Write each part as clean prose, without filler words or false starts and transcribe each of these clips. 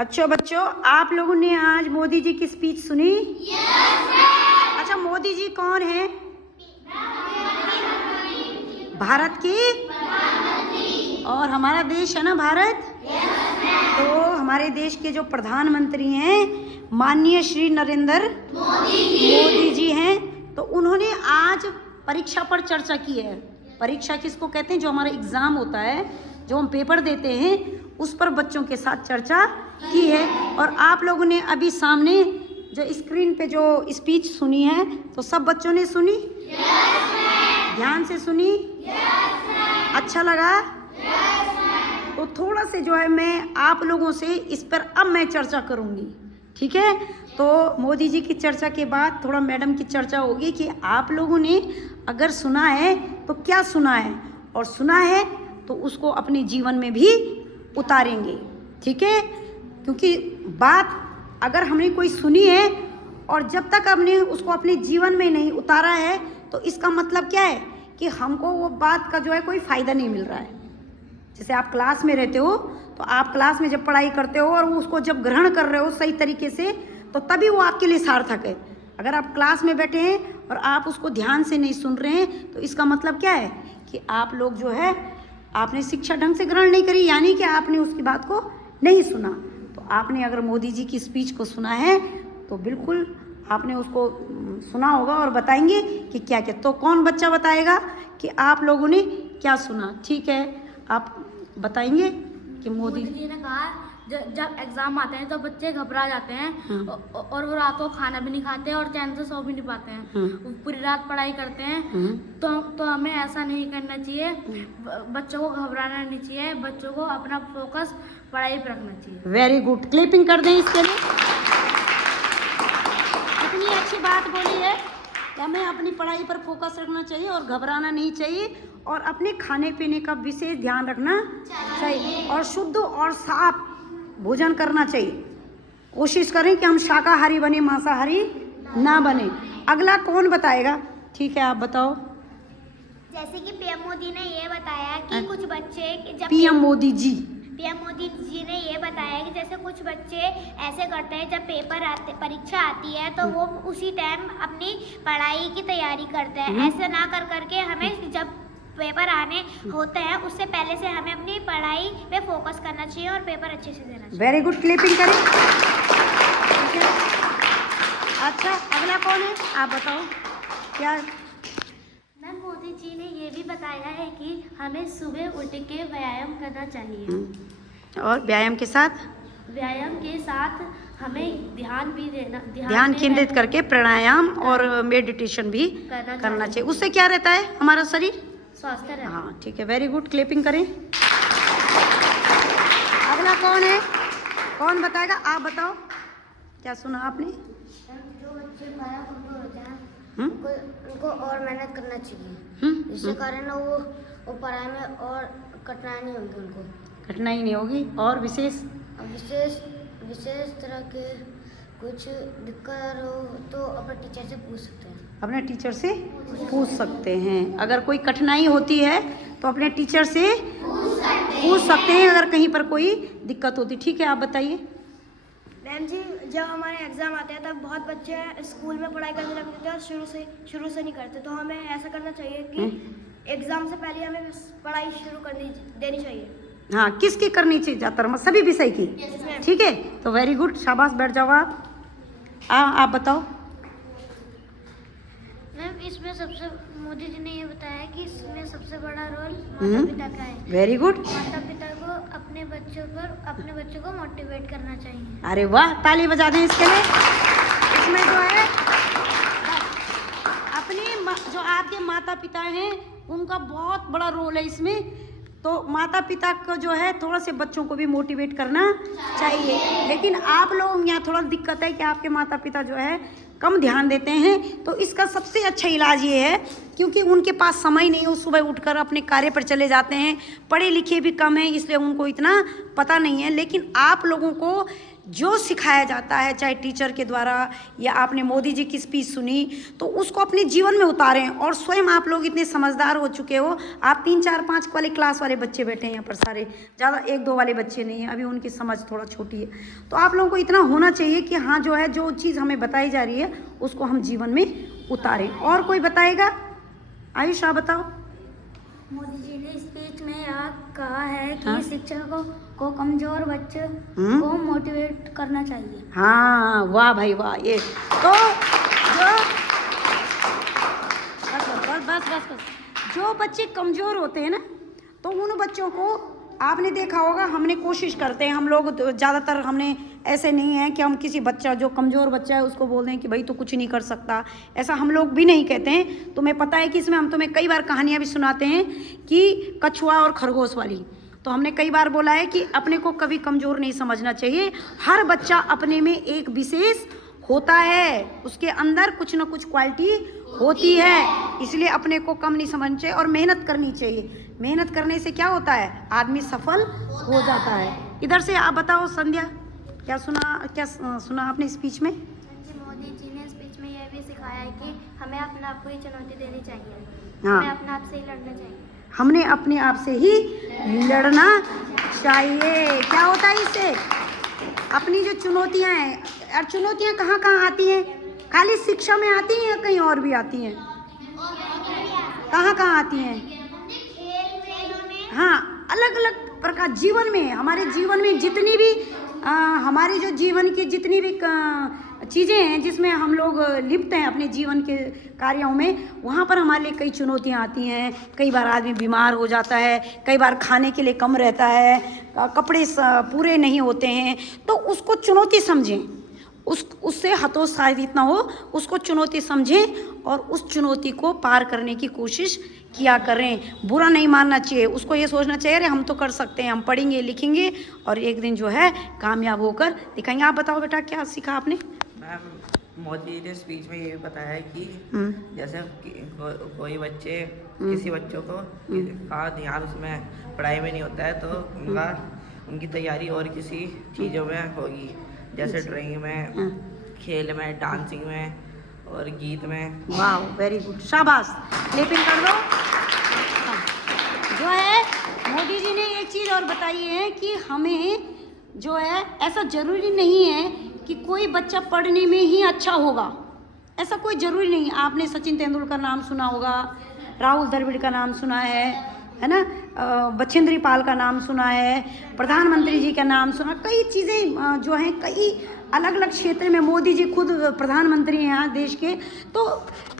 अच्छा बच्चों, आप लोगों ने आज मोदी जी की स्पीच सुनी? अच्छा, मोदी जी कौन है? भारत की, और हमारा देश है ना भारत। तो हमारे देश के जो प्रधानमंत्री हैं माननीय श्री नरेंद्र मोदी जी हैं, तो उन्होंने आज परीक्षा पर चर्चा की है। परीक्षा किसको कहते हैं? जो हमारा एग्जाम होता है, जो हम पेपर देते हैं, उस पर बच्चों के साथ चर्चा की है। और आप लोगों ने अभी सामने जो स्क्रीन पे जो स्पीच सुनी है, तो सब बच्चों ने सुनी? ध्यान से सुनी? अच्छा लगा? तो थोड़ा से जो है मैं आप लोगों से इस पर अब मैं चर्चा करूंगी, ठीक है? तो मोदी जी की चर्चा के बाद थोड़ा मैडम की चर्चा होगी कि आप लोगों ने अगर सुना है तो क्या सुना है, और सुना है तो उसको अपने जीवन में भी उतारेंगे, ठीक है? क्योंकि बात अगर हमने कोई सुनी है और जब तक हमने उसको अपने जीवन में नहीं उतारा है, तो इसका मतलब क्या है कि हमको वो बात का जो है कोई फ़ायदा नहीं मिल रहा है। जैसे आप क्लास में रहते हो, तो आप क्लास में जब पढ़ाई करते हो और उसको जब ग्रहण कर रहे हो सही तरीके से, तो तभी वो आपके लिए सार्थक है। अगर आप क्लास में बैठे हैं और आप उसको ध्यान से नहीं सुन रहे हैं, तो इसका मतलब क्या है कि आप लोग जो है आपने शिक्षा ढंग से ग्रहण नहीं करी, यानी कि आपने उसकी बात को नहीं सुना। तो आपने अगर मोदी जी की स्पीच को सुना है तो बिल्कुल आपने उसको सुना होगा और बताएंगे कि क्या क्या। तो कौन बच्चा बताएगा कि आप लोगों ने क्या सुना? ठीक है, आप बताएंगे कि मोदी जी ने कहा जब एग्जाम आते हैं तो बच्चे घबरा जाते हैं और वो रात को खाना भी नहीं खाते और चैन से सो भी नहीं पाते हैं, वो पूरी रात पढ़ाई करते हैं। तो हमें ऐसा नहीं करना चाहिए, बच्चों को घबराना नहीं चाहिए, बच्चों को अपना फोकस पढ़ाई पर रखना चाहिए। वेरी गुड, क्लिपिंग कर दें इसके लिए। इतनी अच्छी बात बोली है कि हमें अपनी पढ़ाई पर फोकस रखना चाहिए और घबराना नहीं चाहिए, और अपने खाने पीने का विशेष ध्यान रखना चाहिए और शुद्ध और साफ भोजन करना चाहिए। कोशिश करें कि हम शाकाहारी बने, मांसाहारी ना बने। अगला कौन बताएगा? ठीक है, आप बताओ। जैसे कि पीएम मोदी ने ये बताया कि कुछ बच्चे जब पीएम मोदी जी ने ये बताया कि जैसे कुछ बच्चे ऐसे करते हैं, जब परीक्षा आती है तो वो उसी टाइम अपनी पढ़ाई की तैयारी करते हैं। ऐसे ना कर करके हमें जब पेपर आने होते हैं उससे पहले से हमें अपनी पढ़ाई पे फोकस करना चाहिए और पेपर अच्छे से देना चाहिए। वेरी गुड, क्लिपिंग करें। अच्छा, अगला कौन है? आप बताओ क्या। मैम, मोदी जी ने ये भी बताया है कि हमें सुबह उठ के व्यायाम करना चाहिए, और व्यायाम के साथ हमें ध्यान भी देना, ध्यान केंद्रित करके प्राणायाम और मेडिटेशन भी करना चाहिए। उससे क्या रहता है? हमारा शरीर स्वस्थ रहता है। हाँ, ठीक है, वेरी गुड, क्लिपिंग करें। अगला कौन है? कौन बताएगा? आप बताओ, क्या सुना आपने? जो बच्चे पढ़ाई कमजोर होते हैं उनको और मेहनत करना चाहिए, जिसके कारण वो पढ़ाई में और कठिनाई नहीं होगी, उनको कठिनाई नहीं होगी। और विशेष तरह के कुछ दिक्कत हो तो अपने टीचर से पूछ सकते हैं। अपने टीचर से पूछ सकते हैं। अगर कोई कठिनाई होती है तो अपने टीचर से पूछ सकते हैं, अगर कहीं पर कोई दिक्कत होती। ठीक है, आप बताइए। मैम जी, जब हमारे एग्ज़ाम आते हैं तब बहुत बच्चे स्कूल में पढ़ाई करने लग जाते हैं और शुरू से नहीं करते, तो हमें ऐसा करना चाहिए कि एग्ज़ाम से पहले हमें पढ़ाई शुरू देनी चाहिए। हाँ, किसकी करनी चाहिए? ज़्यादातर सभी विषय की। ठीक है, तो वेरी गुड, शाबाश, बैठ जाओ आप बताओ। मैम, इसमें सबसे मोदी जी ने ये बताया कि इसमें सबसे बड़ा रोल माता पिता का है। Very good. माता पिता को अपने बच्चों को मोटिवेट करना चाहिए। अरे वाह, ताली बजा दें इसके लिए। इसमें जो है अपने जो आपके माता पिता हैं उनका बहुत बड़ा रोल है इसमें। तो माता पिता को जो है थोड़ा से बच्चों को भी मोटिवेट करना चाहिए। लेकिन आप लोग यहाँ थोड़ा दिक्कत है कि आपके माता पिता जो है कम ध्यान देते हैं। तो इसका सबसे अच्छा इलाज ये है, क्योंकि उनके पास समय नहीं है, वो सुबह उठकर अपने कार्य पर चले जाते हैं, पढ़े लिखे भी कम हैं, इसलिए उनको इतना पता नहीं है। लेकिन आप लोगों को जो सिखाया जाता है, चाहे टीचर के द्वारा या आपने मोदी जी की स्पीच सुनी, तो उसको अपने जीवन में उतारें। और स्वयं आप लोग इतने समझदार हो चुके हो, आप 3, 4, 5 वाले क्लास वाले बच्चे बैठे हैं यहाँ पर सारे, ज़्यादा 1, 2 वाले बच्चे नहीं हैं, अभी उनकी समझ थोड़ा छोटी है। तो आप लोगों को इतना होना चाहिए कि हाँ जो है, जो चीज़ हमें बताई जा रही है उसको हम जीवन में उतारें। और कोई बताएगा? आयुष आप बताओ। मोदी जी ने स्पीच में यह कहा है कि हाँ? शिक्षकों को कमजोर बच्चे को मोटिवेट करना चाहिए। हाँ, वाह भाई वाह। ये तो जो बस जो बच्चे कमज़ोर होते हैं ना, तो उन बच्चों को आपने देखा होगा, हमने कोशिश करते हैं, हम लोग ज़्यादातर हमने ऐसे नहीं है कि हम किसी बच्चा जो कमज़ोर बच्चा है उसको बोल दें कि भाई तू कुछ नहीं कर सकता, ऐसा हम लोग भी नहीं कहते हैं। तुम्हें पता है कि इसमें हम तुम्हें कई बार कहानियाँ भी सुनाते हैं कि कछुआ और खरगोश वाली। तो हमने कई बार बोला है कि अपने को कभी कमज़ोर नहीं समझना चाहिए। हर बच्चा अपने में एक विशेष होता है, उसके अंदर कुछ ना कुछ क्वालिटी होती है, इसलिए अपने को कम नहीं समझना चाहिए और मेहनत करनी चाहिए। मेहनत करने से क्या होता है, आदमी सफल हो जाता है। इधर से आप बताओ संध्या, क्या सुना आपने स्पीच में? जी, मोदी जी ने स्पीच में यह भी सिखाया है कि हमें अपने आप को ही चुनौती देनी चाहिए। हाँ, हमें अपने आप से ही लड़ना चाहिए। हमने अपने आप से ही लड़ना चाहिए। क्या होता है इससे? अपनी जो चुनौतियां हैं, और चुनौतियां कहाँ कहाँ आती हैं? खाली शिक्षा में आती हैं या कहीं और भी आती हैं? कहाँ कहाँ आती हैं? हाँ, अलग अलग प्रकार जीवन में, हमारे जीवन में जितनी भी हमारी जो जीवन की जितनी भी चीज़ें हैं जिसमें हम लोग लिप्त हैं अपने जीवन के कार्यों में, वहाँ पर हमारे लिए कई चुनौतियाँ आती हैं। कई बार आदमी बीमार हो जाता है, कई बार खाने के लिए कम रहता है, कपड़े पूरे नहीं होते हैं, तो उसको चुनौती समझें, उससे हतोत्साहित ना हो, उसको चुनौती समझें और उस चुनौती को पार करने की कोशिश किया करें। बुरा नहीं मानना चाहिए, उसको ये सोचना चाहिए अरे हम तो कर सकते हैं, हम पढ़ेंगे लिखेंगे और एक दिन जो है कामयाब होकर दिखाएंगे। आप बताओ बेटा, क्या सीखा आपने? मैम, मोदी जी ने स्पीच में ये भी बताया है कि जैसे कोई बच्चे किसी बच्चों को का ध्यान उसमें पढ़ाई में नहीं होता है, तो उनकी तैयारी और किसी चीज़ों में होगी, जैसे ड्राइंग में, खेल में, डांसिंग में और गीत में। वाह, वेरी गुड, शाबाश, क्लैपिंग कर दो। जो है मोदी जी ने एक चीज़ और बताई है कि हमें जो है, ऐसा ज़रूरी नहीं है कि कोई बच्चा पढ़ने में ही अच्छा होगा, ऐसा कोई ज़रूरी नहीं। आपने सचिन तेंदुलकर नाम सुना होगा, राहुल द्रविड़ का नाम सुना है ना, बछेंद्री पाल का नाम सुना है, प्रधानमंत्री जी का नाम सुना, कई चीज़ें जो हैं, कई अलग अलग क्षेत्र में मोदी जी खुद प्रधानमंत्री हैं यहाँ देश के। तो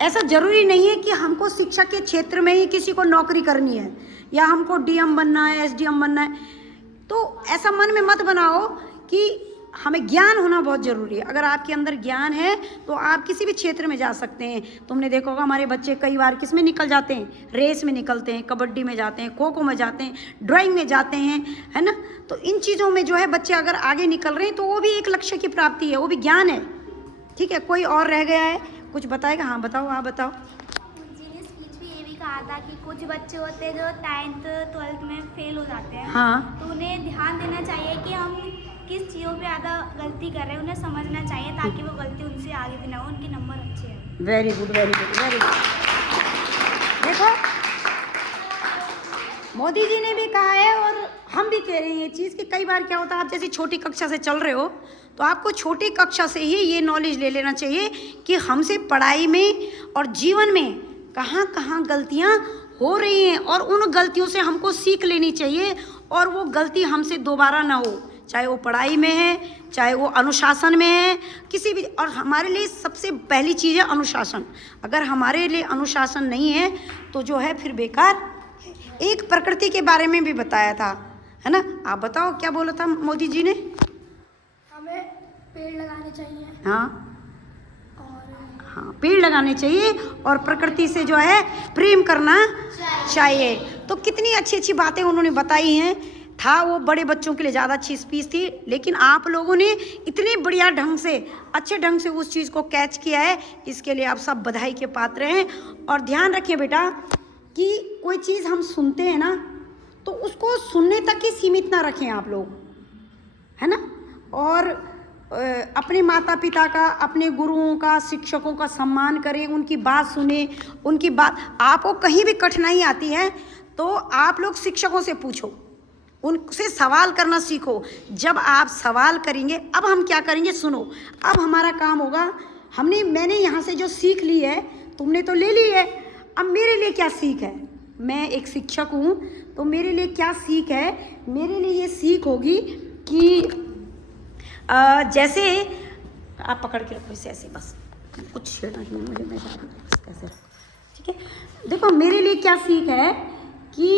ऐसा ज़रूरी नहीं है कि हमको शिक्षा के क्षेत्र में ही किसी को नौकरी करनी है या हमको डीएम बनना है, एसडीएम बनना है। तो ऐसा मन में मत बनाओ कि हमें ज्ञान होना बहुत ज़रूरी है। अगर आपके अंदर ज्ञान है तो आप किसी भी क्षेत्र में जा सकते हैं। तुमने देखा होगा हमारे बच्चे कई बार किस में निकल जाते हैं, रेस में निकलते हैं, कबड्डी में जाते हैं, खो खो में जाते हैं, ड्राइंग में जाते हैं, है ना। तो इन चीज़ों में जो है बच्चे अगर आगे निकल रहे हैं तो वो भी एक लक्ष्य की प्राप्ति है, वो भी ज्ञान है। ठीक है, कोई और रह गया है कुछ बताएगा? हाँ बताओ, आप बताओ। जी ने स्पीच में ये भी कहा था कि कुछ बच्चे होते हैं जो 10th 12th में फेल हो जाते हैं। हाँ, तो उन्हें ध्यान देना चाहिए कि हम किस चीज़ों पे ज़्यादा गलती कर रहे हैं, उन्हें समझना चाहिए ताकि वो गलती उनसे आगे भी ना हो, उनके नंबर अच्छे हैं। Very good, very good, very good. देखो मोदी जी ने भी कहा है और हम भी कह रहे हैं ये चीज़ कि कई बार क्या होता है, आप जैसे छोटी कक्षा से चल रहे हो तो आपको छोटी कक्षा से ही ये नॉलेज ले लेना चाहिए कि हमसे पढ़ाई में और जीवन में कहाँ कहाँ गलतियाँ हो रही हैं और उन गलतियों से हमको सीख लेनी चाहिए और वो गलती हमसे दोबारा ना हो, चाहे वो पढ़ाई में है, चाहे वो अनुशासन में है, किसी भी। और हमारे लिए सबसे पहली चीज़ है अनुशासन। अगर हमारे लिए अनुशासन नहीं है तो जो है फिर बेकार। एक प्रकृति के बारे में भी बताया था, है ना। आप बताओ क्या बोला था मोदी जी ने? हमें पेड़ लगाने चाहिए। हाँ और हाँ, पेड़ लगाने चाहिए और प्रकृति से जो है प्रेम करना चाहिए। तो कितनी अच्छी अच्छी बातें उन्होंने बताई हैं। था वो बड़े बच्चों के लिए ज़्यादा अच्छी स्पीच थी, लेकिन आप लोगों ने इतने बढ़िया ढंग से, अच्छे ढंग से उस चीज़ को कैच किया है, इसके लिए आप सब बधाई के पात्र हैं। और ध्यान रखिए बेटा कि कोई चीज़ हम सुनते हैं ना तो उसको सुनने तक ही सीमित ना रखें आप लोग, है ना। और अपने माता पिता का, अपने गुरुओं का, शिक्षकों का सम्मान करें, उनकी बात सुने, उनकी बात। आपको कहीं भी कठिनाई आती है तो आप लोग शिक्षकों से पूछो, उनसे सवाल करना सीखो। जब आप सवाल करेंगे, अब हम क्या करेंगे सुनो, अब हमारा काम होगा, मैंने यहाँ से जो सीख ली है तुमने तो ले ली है, अब मेरे लिए क्या सीख है। मैं एक शिक्षक हूँ तो मेरे लिए क्या सीख है, मेरे लिए ये सीख होगी कि जैसे आप पकड़ के रखो इसे ऐसे, बस कुछ छेड़ना नहीं मुझे, मैं ऐसे रखो, ठीक है। देखो मेरे लिए क्या सीख है कि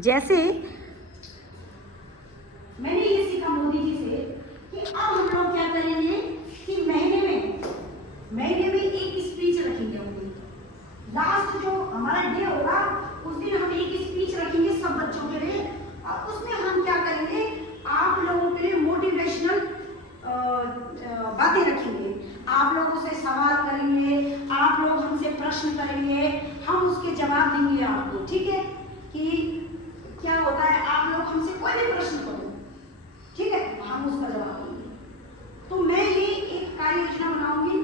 जैसे मैंने ये सीखा मोदी जी से कि अब हम लोग क्या करेंगे कि महीने में एक स्पीच रखेंगे उनकी। लास्ट जो हमारा डे होगा उस दिन हम एक स्पीच रखेंगे सब बच्चों के लिए, और उसमें हम क्या करेंगे, आप लोगों के लिए मोटिवेशनल बातें रखेंगे। आप लोगों से सवाल करेंगे, आप लोग हमसे प्रश्न करेंगे, हम उसके जवाब देंगे आपको, ठीक है। कि क्या होता है, आप लोग हमसे कोई भी प्रश्न करो, ठीक है, हम उसका जवाब देंगे। तो मैं ये एक कार्य योजना बनाऊंगी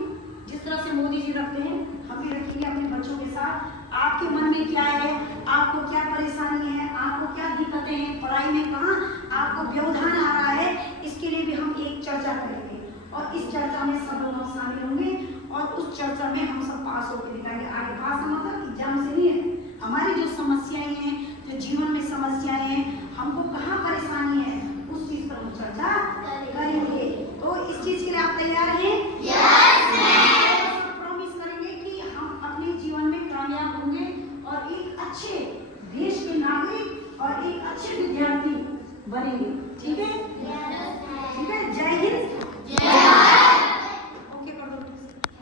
जिस तरह से मोदी जी रखते हैं, हम भी रखेंगे अपने बच्चों के साथ। आपके मन में क्या है, आपको क्या परेशानी है, आपको क्या दिक्कतें हैं, पढ़ाई में कहाँ आपको व्यवधान आ रहा है, इसके लिए भी हम एक चर्चा करेंगे, और इस चर्चा में सब लोग शामिल होंगे, और उस चर्चा में हम सब पास होकर दिखाएंगे। आगे पास मतलब एग्जाम से नहीं है,